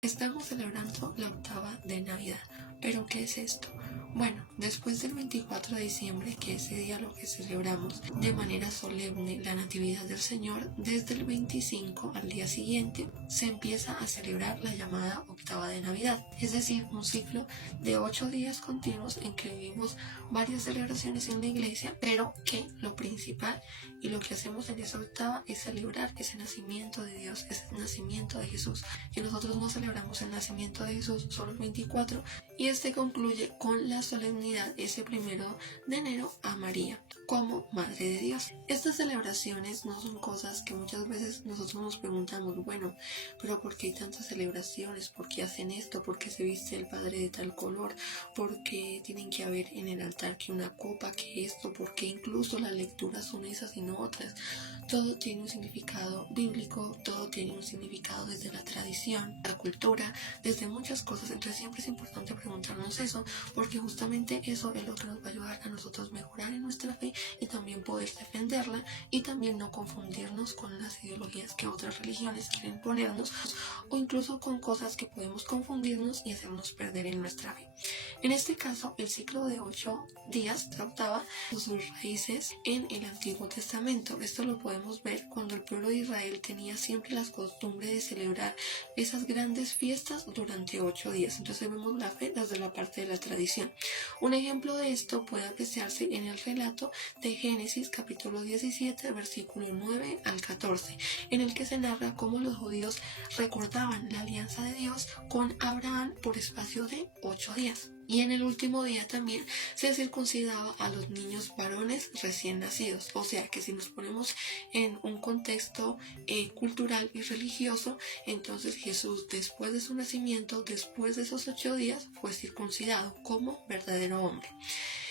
Estamos celebrando la octava de Navidad. ¿Pero qué es esto? Bueno, después del 24 de diciembre, que ese día lo que celebramos de manera solemne la Natividad del Señor, desde el 25 al día siguiente se empieza a celebrar la llamada octava de Navidad, es decir, un ciclo de 8 días continuos en que vivimos varias celebraciones en la iglesia, pero que lo principal y lo que hacemos en esa octava es celebrar ese nacimiento de Dios, ese nacimiento de Jesús, que nosotros no celebramos el nacimiento de Jesús solo el 24, y este concluye con la solemnidad ese 1 de enero a María como Madre de Dios. Estas celebraciones no son cosas que muchas veces nosotros nos preguntamos, bueno, pero ¿por qué hay tantas celebraciones? ¿Por qué hacen esto? ¿Por qué se viste el padre de tal color? ¿Por qué tienen que haber en el altar que una copa, que esto? ¿Por qué incluso las lecturas son esas y no otras? Todo tiene un significado bíblico, todo tiene un significado desde la tradición, la cultura, desde muchas cosas. Entonces siempre es importante preguntarnos eso, porque justamente eso es lo que nos va a ayudar a nosotros mejorar en nuestra fe y también poder defenderla y también no confundirnos con las ideologías que otras religiones quieren ponernos, o incluso con cosas que podemos confundirnos y hacernos perder en nuestra fe. En este caso, el ciclo de 8 días trataba sus raíces en el Antiguo Testamento. Esto lo podemos ver cuando el pueblo de Israel tenía siempre la costumbre de celebrar esas grandes fiestas durante 8 días. Entonces vemos la fe desde la parte de la tradición. Un ejemplo de esto puede apreciarse en el relato de Génesis capítulo 17 versículo 9 al 14, en el que se narra cómo los judíos recordaban la alianza de Dios con Abraham por espacio de 8 días. Y en el último día también se circuncidaba a los niños varones recién nacidos. O sea que si nos ponemos en un contexto cultural y religioso, entonces Jesús, después de su nacimiento, después de esos 8 días, fue circuncidado como verdadero hombre.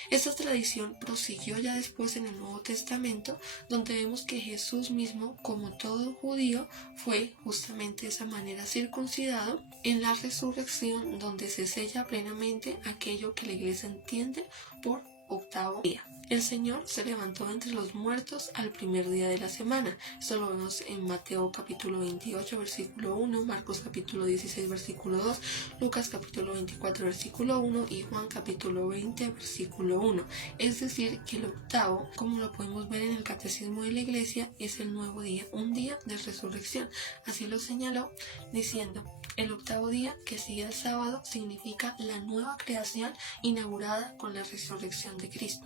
Esta tradición prosiguió ya después en el Nuevo Testamento, donde vemos que Jesús mismo, como todo judío, fue justamente de esa manera circuncidado en la resurrección, donde se sella plenamente aquello que la iglesia entiende por octavo día. El Señor se levantó entre los muertos al primer día de la semana. Esto lo vemos en Mateo capítulo 28 versículo 1, Marcos capítulo 16 versículo 2, Lucas capítulo 24 versículo 1 y Juan capítulo 20 versículo 1. Es decir, que el octavo, como lo podemos ver en el catecismo de la iglesia, es el nuevo día, un día de resurrección. Así lo señaló diciendo: el octavo día, que sigue el sábado, significa la nueva creación inaugurada con la resurrección de Cristo.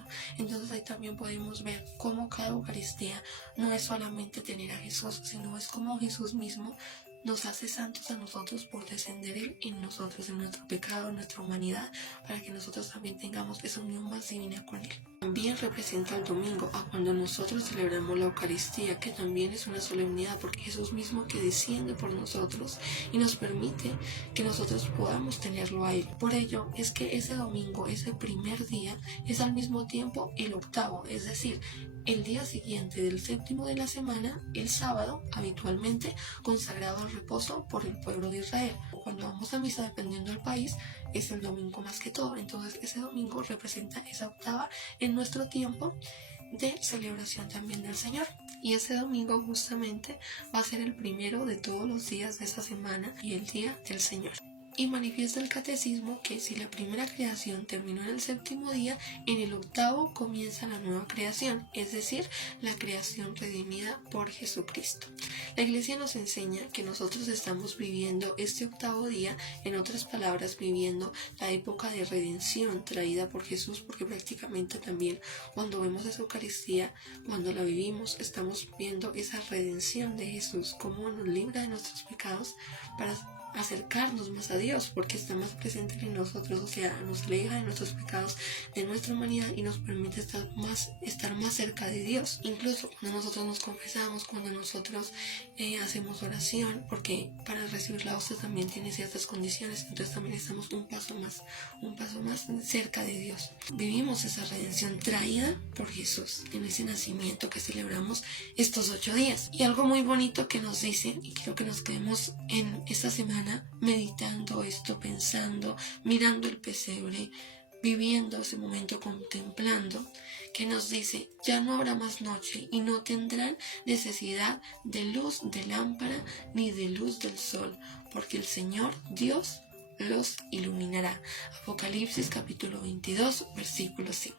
Entonces ahí también podemos ver cómo cada Eucaristía no es solamente tener a Jesús, sino es como Jesús mismo nos hace santos a nosotros por descender Él en nosotros, en nuestro pecado, en nuestra humanidad, para que nosotros también tengamos esa unión más divina con Él. También representa el domingo, a cuando nosotros celebramos la Eucaristía, que también es una solemnidad, porque Jesús mismo que desciende por nosotros y nos permite que nosotros podamos tenerlo a Él. Por ello es que ese domingo, ese primer día, es al mismo tiempo el octavo, es decir, el día siguiente del séptimo de la semana, el sábado, habitualmente consagrado al reposo por el pueblo de Israel. Cuando vamos a misa, dependiendo del país, es el domingo más que todo. Entonces ese domingo representa esa octava en nuestro tiempo de celebración también del Señor. Y ese domingo justamente va a ser el primero de todos los días de esa semana y el día del Señor. Y manifiesta el catecismo que si la primera creación terminó en el séptimo día, en el octavo comienza la nueva creación, es decir, la creación redimida por Jesucristo. La Iglesia nos enseña que nosotros estamos viviendo este octavo día, en otras palabras, viviendo la época de redención traída por Jesús, porque prácticamente también cuando vemos esa Eucaristía, cuando la vivimos, estamos viendo esa redención de Jesús, cómo nos libra de nuestros pecados para acercarnos más a Dios, porque está más presente en nosotros, o sea, nos aleja de nuestros pecados, de nuestra humanidad, y nos permite estar más cerca de Dios. Incluso cuando nosotros nos confesamos, cuando nosotros hacemos oración, porque para recibir la hostia también tiene ciertas condiciones, entonces también estamos un paso más cerca de Dios. Vivimos esa redención traída por Jesús en ese nacimiento que celebramos estos 8 días. Y algo muy bonito que nos dice, y quiero que nos quedemos en esta semana meditando esto, pensando, mirando el pesebre, viviendo ese momento, contemplando, que nos dice: ya no habrá más noche y no tendrán necesidad de luz de lámpara ni de luz del sol, porque el Señor Dios los iluminará. Apocalipsis capítulo 22, versículo 5.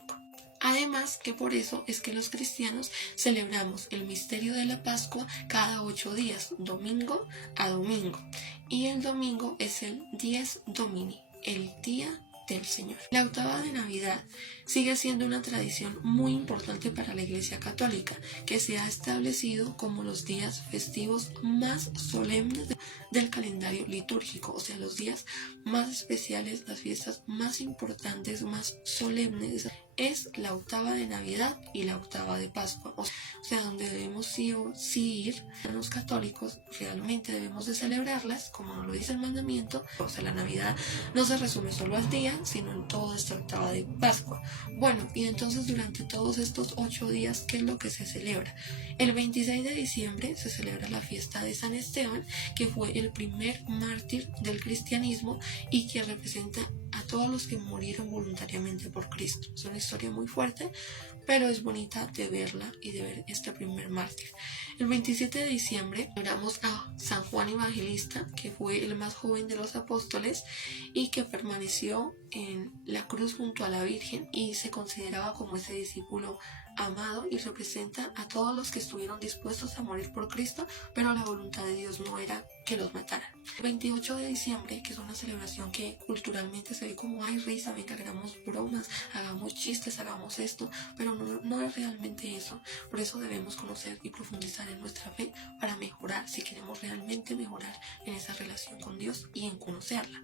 Además que por eso es que los cristianos celebramos el misterio de la Pascua cada 8 días, domingo a domingo. Y el domingo es el Dies Domini, el día del Señor. La octava de Navidad sigue siendo una tradición muy importante para la Iglesia Católica, que se ha establecido como los días festivos más solemnes del calendario litúrgico, o sea, los días más especiales, las fiestas más importantes, más solemnes. Es la octava de Navidad y la octava de Pascua, o sea, donde debemos sí ir, los católicos realmente debemos de celebrarlas, como nos lo dice el mandamiento. O sea, la Navidad no se resume solo al día, sino en toda esta octava de Pascua. Bueno, y entonces durante todos estos 8 días, ¿qué es lo que se celebra? El 26 de diciembre se celebra la fiesta de San Esteban, que fue el primer mártir del cristianismo y que representa a todos los que murieron voluntariamente por Cristo. Es una historia muy fuerte, pero es bonita de verla y de ver este primer mártir. El 27 de diciembre celebramos a San Juan Evangelista, que fue el más joven de los apóstoles y que permaneció en la cruz junto a la Virgen y se consideraba como ese discípulo amado y representa a todos los que estuvieron dispuestos a morir por Cristo, pero la voluntad de Dios no era que los mataran. El 28 de diciembre, que es una celebración que culturalmente se ve como hay risa, venga, hagamos bromas, hagamos chistes, hagamos esto, pero no es realmente eso. Por eso debemos conocer y profundizar en nuestra fe para mejorar, si queremos realmente mejorar en esa relación con Dios y en conocerla.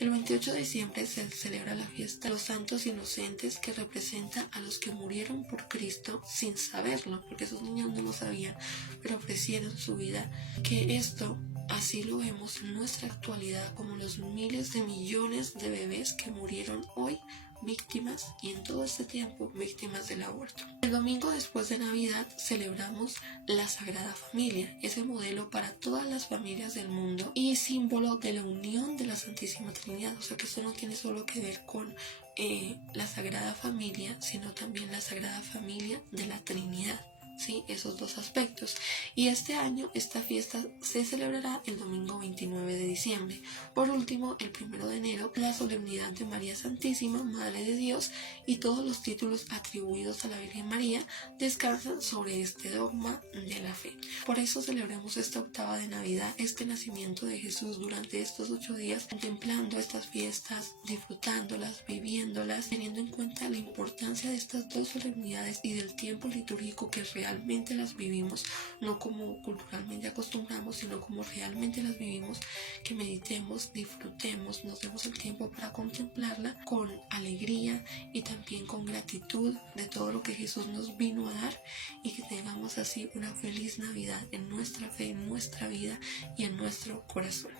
El 28 de diciembre se celebra la fiesta de los santos inocentes, que representa a los que murieron por Cristo sin saberlo, porque esos niños no lo sabían, pero ofrecieron su vida. Que esto así lo vemos en nuestra actualidad, como los miles de millones de bebés que murieron hoy víctimas, y en todo este tiempo víctimas del aborto. El domingo después de Navidad celebramos la Sagrada Familia, ese modelo para todas las familias del mundo y símbolo de la unión de la Santísima Trinidad. O sea, que esto no tiene solo que ver con la Sagrada Familia, sino también la Sagrada Familia de la Trinidad. Sí, esos dos aspectos. Y este año esta fiesta se celebrará el domingo 29 de diciembre. Por último, el 1 de enero, la solemnidad de María Santísima, Madre de Dios, y todos los títulos atribuidos a la Virgen María descansan sobre este dogma de la fe. Por eso celebremos esta octava de Navidad, este nacimiento de Jesús durante estos 8 días, contemplando estas fiestas, disfrutándolas, viviéndolas, teniendo en cuenta la importancia de estas dos solemnidades y del tiempo litúrgico que realmente las vivimos, no como culturalmente acostumbramos, sino como realmente las vivimos, que meditemos, disfrutemos, nos demos el tiempo para contemplarla con alegría y también con gratitud de todo lo que Jesús nos vino a dar, y que tengamos así una feliz Navidad en nuestra fe, en nuestra vida y en nuestro corazón.